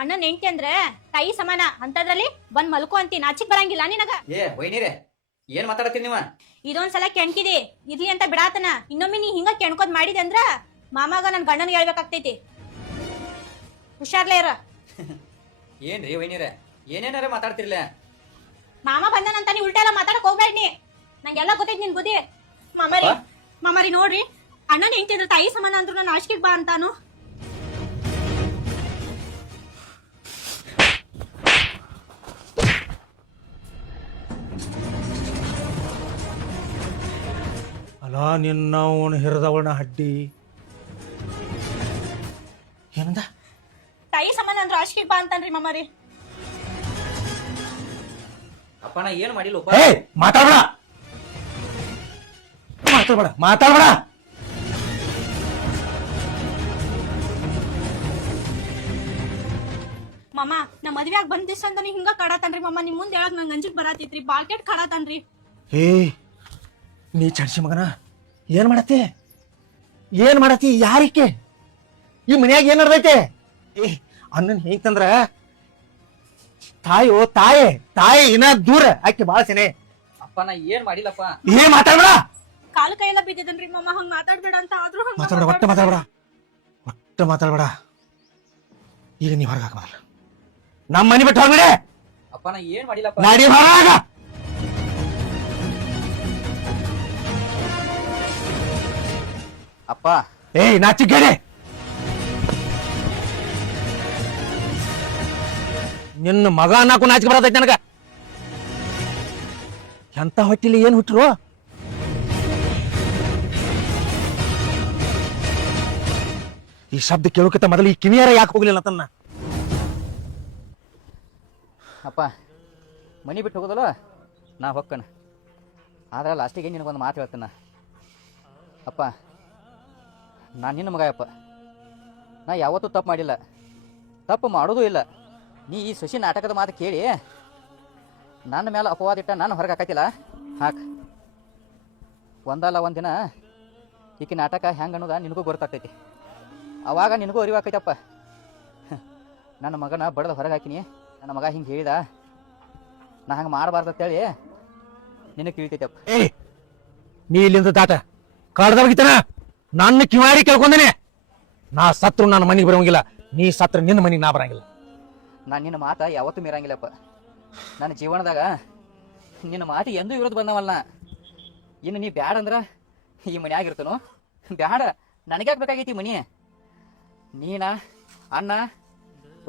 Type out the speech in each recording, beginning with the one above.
ಅಣ್ಣನ್ ಹೆಂಡತಿ ಅಂದ್ರೆ ತಾಯಿ ಸಮಾನ ಅಂತದ್ರಲ್ಲಿ ಬಂದ್ ಮಲ್ಕೋ ಅಂತಿ ನಾಚಿಕ್ ಬರಂಗಿಲ್ಲ ನಿನಗ. ಏ ವೈನಿರೇ ಏನ್ ಮಾತಾಡತ್ತೀರಿ ನೀವ? ಇದೊಂದ್ಸಲ ಕೆಣ್ಕಿದಿ ಇರ್ಲಿ ಅಂತ ಬಿಡಾತನ. ಇನ್ನೊಮ್ಮೆ ನೀ ಹಿಂಗ ಕೆಣ್ಕೋದ್ ಮಾಡಿದೆ ಅಂದ್ರ ಮಾಮಾಗ ನನ್ ಗಂಡನ್ಗೆ ಹೇಳ್ಬೇಕಾಗ್ತೈತಿ. ಹುಷಾರ್ಲೇ ಇರ. ಏನ್ರಿ ವೈನಿರೇ ಏನೇನಾರ ಮಾತಾಡ್ತಿರ್ಲ? ಮಾಮ ಬಂದನಂತ ನೀ ಉಲ್ಟಾ ಎಲ್ಲ ಮಾತಾಡಕ್ ಹೋಗ್ಬೇಡ ನೀ. ನಂಗೆಲ್ಲ ಗೊತ್ತೈತಿ ನಿನ್ ಬುದ್ಧಿ. ಮಾಮಾರಿ ನೋಡ್ರಿ, ಅಣ್ಣನ ಹೆಂಡತಿ ಅಂದ್ರೆ ತಾಯಿ ಸಮಾನ ಅಂದ್ರು ನಾನು ಆಶ್ಕಿಗ್ ಬಾ ಅಂತಾನು. ಅಲ್ಲ ನಿನ್ನ ಅವನು ಹಿರಿದವನ ಹಡ್ಡಿ ಏನಂದ? ತಾಯಿ ಸಮಾನ ಅಂದ್ರು ಆಶ್ಕಿಗ್ ಬಾ ಅಂತಾನ್ರಿ ಮಾಮಾರಿ. ಅಪ್ಪ ನಾ ಏನ್ ಮಾಡಿಲ್ಲ. ಮಾತಾಡ್ಬೇಡ ಮಾತಾಡ್ಬೇಡ ಮಾತಾಡ್ಬೇಡ. ಮಾಮ ನಾ ಮದ್ವೆಯಾಗ ಬಂದ ದಿವಸ ಅಂತ ನೀ ಹಿಂಗ ಕಾಡತಾನ್ರಿ ಮಾಮ. ನಿಮ್ ಮುಂದೆ ಹೇಳಕ್ ನಂಗೆ ಅಂಜಿಕ್ ಬರತೈತ್ರಿ. ಬಾಕೆಟ್ ಕಾಡತಾನ್ರಿ. ನೀ ಚಡ್ಸಿ ಮಗನ ಏನ್ ಮಾಡತ್ತಿ? ಏನ್ ಮಾಡತ್ತಿ? ಯಾರಿಕೆ ಈ ಮನ್ಯಾಗ ಏನ್ ನಡ್ದೈತೆ? ಅನ್ನನ್ ಹೇಗಂದ್ರ ತಾಯೋ ತಾಯಿ ತಾಯಿ ಇನ್ನ ದೂರ ಆಕೆ ಬಾಳ ಸೇನೆ. ಅಪ್ಪ ನಾ ಏನ್ ಮಾಡಿಲ್ಲಪ್ಪ. ಏನ್ ಮಾತಾಡ್ಬೇಡ. ಕಾಲು ಕೈಯೆಲ್ಲ ಬಿದ್ದಿದನ್ರಿ ಮಾಮ. ಹಂಗ ಮಾತಾಡ್ಬೇಡ ಅಂತ ಆದ್ರೂ ಮಾತಾಡ್ಬೇಡ. ಒಟ್ಟ ಮಾತಾಡ್ಬೇಡ. ಒಟ್ಟ ಮಾತಾಡ್ಬೇಡ. ಈಗ ನೀ ಹೊರಗೆ ಹಾಕಬಾರ. ನಮ್ಮ ಮನೆ ಬಿಟ್ಟು ಹೊರಗಡೆ. ಅಪ್ಪ ನಾ ಏನ್ ಮಾಡಿಲ್ಲಪ್ಪ. ನಾಡಿ ಹೊರಗ. ಅಪ್ಪ ನಾಚಿಗಡೆ ನಿನ್ನ ಮಗ ಅನ್ನಕು ನಾಚಿಕೆ ಬರತೈತಿ ನನಗ. ಎಂತ ಹೊಟ್ಟಿಲಿ ಏನ್ ಹುಟ್ಟರು? ಈ ಶಬ್ದ ಕೇಳೋಕಿಂತ ಮೊದಲು ಈ ಕಿವಿಯಾರ ಯಾಕೆ ಹೋಗ್ಲಿಲ್ಲ ತನ್ನ? ಅಪ್ಪ ಮನಿ ಬಿಟ್ಟು ಹೋಗೋದಲ್ಲ ನಾ ಹೊಕ್ಕನ. ಆದ್ರೆ ಲಾಸ್ಟಿಗೆ ನಿನಗೊಂದು ಮಾತು ಹೇಳ್ತಾನ. ಅಪ್ಪ ನಾನು ನಿನ್ನ ಮಗ ಅಪ್ಪ. ನಾ ಯಾವತ್ತೂ ತಪ್ಪು ಮಾಡಿಲ್ಲ, ತಪ್ಪು ಮಾಡೋದೂ ಇಲ್ಲ. ನೀ ಈ ಸಸಿ ನಾಟಕದ ಮಾತು ಕೇಳಿ ನನ್ನ ಮೇಲೆ ಅಪವಾದ ಇಟ್ಟ ನಾನು ಹೊರಗೆ ಹಾಕತಿಲ್ಲ. ಹಾಕ ಒಂದಲ್ಲ ಒಂದಿನ ಈಕಿ ನಾಟಕ ಹೆಂಗೆ ಅನ್ನೋದ ನಿನಗೂ ಗೊತ್ತಾಗ್ತೈತಿ. ಅವಾಗ ನಿನಗೂ ಅರಿವಾಕೈತಪ್ಪ. ನನ್ನ ಮಗನ ಬಡದ ಹೊರಗೆ ಹಾಕಿನಿ. ನನ್ನ ಮಗ ಹಿಂಗೆ ಹೇಳಿದ, ನಾ ಹಂಗೆ ಮಾಡಬಾರ್ದಂತೇಳಿ ನಿನಗೆ ತಿಳಿತೈತಪ್ಪ. ನೀ ಇಲ್ಲಿಂದ ದಾಟ ಕಾಡ್ದವಾಗಿತ್ತನ ನನ್ನ ಕಿವಾರಿ ಕೇಳ್ಕೊಂಡೇನೆ. ನಾ ಸತ್ರು ನನ್ನ ಮನೆಗೆ ಬರೋಂಗಿಲ್ಲ, ನೀ ಸತ್ರ ನಿನ್ನ ಮನೆಗೆ ನಾ ಬರಂಗಿಲ್ಲ. ನಾನು ನಿನ್ನ ಮಾತ ಯಾವತ್ತೂ ಮೀರಂಗಿಲ್ಲಪ್ಪ. ನನ್ನ ಜೀವನದಾಗ ನಿನ್ನ ಮಾತು ಎಂದೂ ವಿರೋಧ ಬಂದವಲ್ಲ. ಇನ್ನು ನೀ ಬ್ಯಾಡ ಅಂದ್ರ ಈ ಮನೆ ಆಗಿರ್ತನು. ಬ್ಯಾಡ ನನಗ್ಯಾಕೆ ಬೇಕಾಗೈತಿ ಮನಿ? ನೀನ ಅಣ್ಣ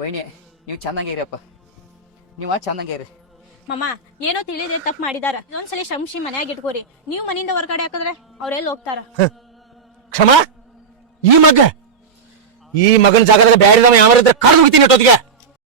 ವೈನಿ ನೀವು ಚಂದಂಗೆ ಇರಪ್ಪ. ನೀವ ಚಂದಂಗೆ ಇರಿ. ಮಾಮ ಏನೋ ತಿಳಿದೆ ತಪ್ಪು ಮಾಡಿದಾರ. ಇದೊಂದ್ಸಲಿ ಶಂಶಿ ಮನ್ಯಾಗ ಇಟ್ಕೋರಿ. ನೀವು ಮನೆಯಿಂದ ಹೊರಗಡೆ ಹಾಕಿದ್ರೆ ಅವ್ರೆಲ್ಲಿ ಹೋಗ್ತಾರ? ಕ್ಷಮ ಈ ಮಗನ ಜಾಗದಾಗ ಬ್ಯಾರಿದವ ಯಾವ್ರಿದ್ರೆ ಕಡ್ದು ಹೋಗ್ತೀನಿ.